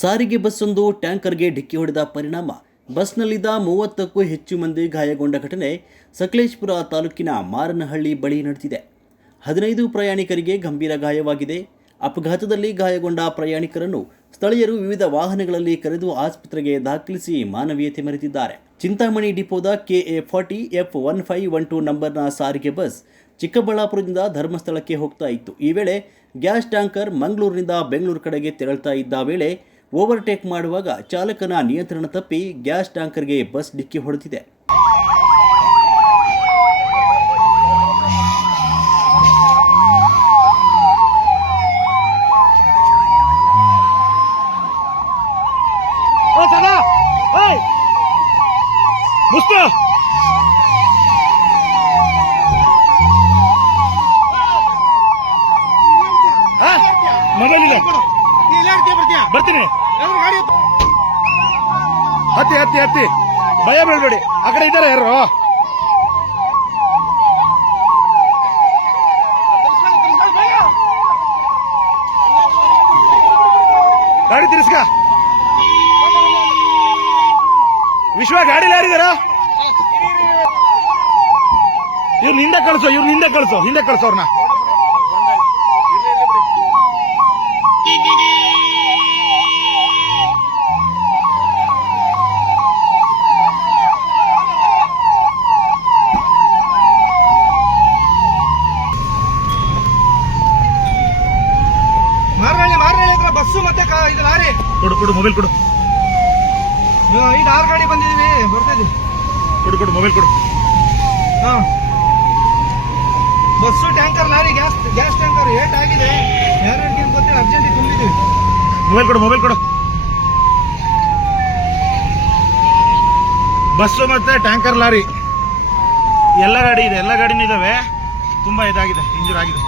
ಸಾರಿಗೆ ಬಸ್ಸೊಂದು ಟ್ಯಾಂಕರ್ಗೆ ಡಿಕ್ಕಿ ಹೊಡೆದ ಪರಿಣಾಮ. ಬಸ್ನಲ್ಲಿದ್ದ ಮೂವತ್ತಕ್ಕೂ ಹೆಚ್ಚು ಮಂದಿ ಗಾಯಗೊಂಡ ಘಟನೆ ಸಕಲೇಶ್ಪುರ ತಾಲೂಕಿನ ಮಾರನಹಳ್ಳಿ ಬಳಿ ನಡೆದಿದೆ. ಹದಿನೈದು ಪ್ರಯಾಣಿಕರಿಗೆ ಗಂಭೀರ ಗಾಯವಾಗಿದೆ. ಅಪಘಾತದಲ್ಲಿ ಗಾಯಗೊಂಡ ಪ್ರಯಾಣಿಕರನ್ನು ಸ್ಥಳೀಯರು ವಿವಿಧ ವಾಹನಗಳಲ್ಲಿ ಕರೆದು ಆಸ್ಪತ್ರೆಗೆ ದಾಖಲಿಸಿ ಮಾನವೀಯತೆ ಮೆರೆದಿದ್ದಾರೆ Chintamani ಡಿಪೋದ KA forty, F one five one two ನಂಬರ್ನ ಸಾರಿಗೆ ಬಸ್ ಚಿಕ್ಕಬಳ್ಳಾಪುರದಿಂದ ಧರ್ಮಸ್ಥಳಕ್ಕೆ ಹೋಗ್ತಾ ಇತ್ತು. ಈ ವೇಳೆ ಗ್ಯಾಸ್ ಟ್ಯಾಂಕರ್ ಮಂಗಳೂರಿನಿಂದ ಬೆಂಗಳೂರು ಕಡೆಗೆ ತೆರಳ್ತಾ ಇದ್ದ ವೇಳೆ ಓವರ್ಟೇಕ್ ಮಾಡುವಾಗ ಚಾಲಕನ ನಿಯಂತ್ರಣ ತಪ್ಪಿ ಗ್ಯಾಸ್ ಟ್ಯಾಂಕರ್ಗೆ ಬಸ್ ಡಿಕ್ಕಿ ಹೊಡೆದಿದೆ. ಬರ್ತೀನಿ. ಹತ್ತಿ ಹತ್ತಿ ಹತ್ತಿ. ಭಯ ಬೇಡಬೇಡಿ ಆ ಕಡೆ ಇದ್ದಾರೆ ಯಾರು? ಗಾಡಿ ತಿರ್ಸ್ಕ. ವಿಶ್ವ ಗಾಡಿಲಿ ಯಾರಿದಾರ? ಇವ್ರು ಹಿಂದೆ ಕಳಿಸೋ, ಇವ್ರು ಹಿಂದೆ ಕಳಿಸೋ ಹಿಂದೆ ಕಳ್ಸೋ ಅವ್ರನ್ನ ಮಾರನಹಳ್ಳಿ ಮಾರನಹಳ್ಳಿ ಹತ್ರ ಬಸ್ಸು ಮತ್ತೆ ಇದು ಲಾರಿ. ಕೊಡು ಕೊಡು ಮೊಬೈಲ್ ಕೊಡು. ಐದು ಆರು ಗಾಡಿ ಬಂದಿದೀವಿ. ಬರ್ತಾ ಇದೀವಿ. ಕೊಡು ಕೊಡು ಮೊಬೈಲ್ ಕೊಡು. ಹಾ. Bus tanker lorry gas gas tanker eight ಆಗಿದೆ. ಯಾರು ಅಂತ ಗೊತ್ತಿಲ್ಲ ಅರ್ಜೆಂಟಿಗೆ ತುಂಬಿದ್ದೀವಿ ಮೊಬೈಲ್ ಕೊಡು ಮೊಬೈಲ್ ಕೊಡು. ಬಸ್ಸು ಮತ್ತೆ ಟ್ಯಾಂಕರ್ ಲಾರಿ. ಎಲ್ಲ ಗಾಡಿ ಇದೆ ಎಲ್ಲ ಗಾಡಿನೂ ಇದಾವೆ. ತುಂಬಾ ಇದಾಗಿದೆ ಇಂಜೂರ್ ಆಗಿದೆ.